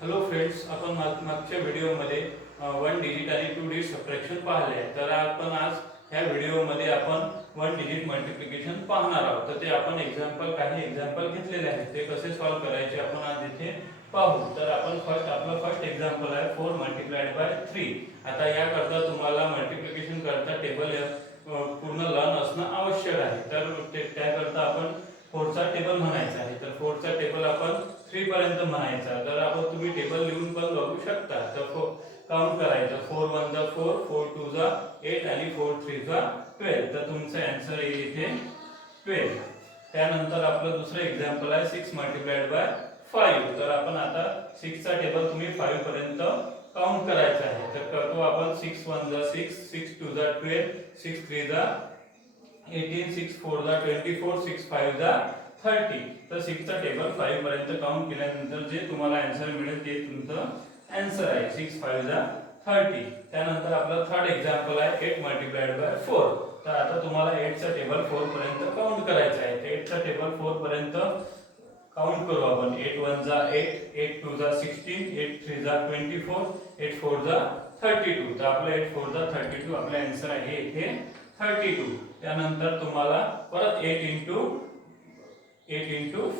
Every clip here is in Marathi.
हॅलो फ्रेंड्स, आपण मागच्या व्हिडिओमध्ये 1 डिजिट आणि 2 डिजिट सबट्रॅक्शन पाहिले. तर आपण आज ह्या व्हिडिओमध्ये आपण 1 डिजिट मल्टिप्लिकेशन पाहणार आहोत. तर ते आपण काही एक्झाम्पल घेतलेले आहेत. ते कसे सॉल्व्ह करायचे आपण आज इथे पाहू. तर आपण आपलं फर्स्ट एक्झाम्पल आहे 4 मल्टिप्लाइड बाय 3. आता याकरता तुम्हाला मल्टिप्लिकेशन करता टेबल पूर्ण लर्न असणं आवश्यक आहे. तर त्याकरता आपण 4 चा टेबल म्हणायचा आहे. तर 4 चा टेबल आपण 3 पर्यंत म्हणायचा. तर आपण तुम्ही टेबल लिहून पण बघू शकता. तर काउंट करायचं 4 1 जा 4, 4 2 जा 8 आणि 4 3 जा 12. तर तुमचा आन्सर येईल इथे 12. त्यानंतर आपलं दुसरं एक्झाम्पल आहे 6 मल्टिप्लाइड बाय 5. तर आपण आता 6 चा टेबल तुम्ही 5 पर्यंत काउंट करायचा आहे. तर करतो आपण 6 1 जा 6, 6 2 जा 12, 6 3 जा 18, 6 4 जा 24, 6 5 जा 30. तर 6 चा टेबल 5 पर्यंत काउंट केल्यानंतर जे तुम्हाला आन्सर मिळेल ते तुमचं आन्सर आहे 6 5 जा 30. त्यानंतर आपलं थर्ड एक्झाम्पल आहे 8 मल्टिप्लाइड बाय 4. तर आता तुम्हाला 8 चा टेबल 4 पर्यंत काउंट करायचा आहे. 8 चा टेबल 4 पर्यंत काउंट करू आपण. 8 1 जा 8, 8 2 जा 16, 8 3 जा 24, 8 4 जा 32. तर आपलं 8 4 जा 32 आपले आन्सर आहे इथे 32. त्यानंतर तुम्हाला परत 8 इंटू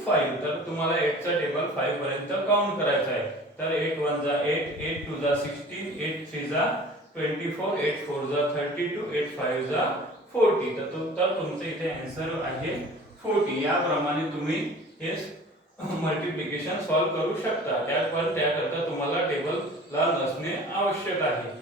5. तर तुम्हाला 8 चा टेबल 5 पर्यंत काउंट करायचा आहे. तर 8 1 जा 8, 8 2 जा 16, 8 3 जा 24, 8 4 जा 32, 8 5 जा 40. तर तुमचं इथे आन्सर आहे 40. याप्रमाणे तुम्ही हे मल्टिप्लिकेशन सॉल्व्ह करू शकता. त्याकरता तुम्हाला टेबल लर्न असणे आवश्यक आहे.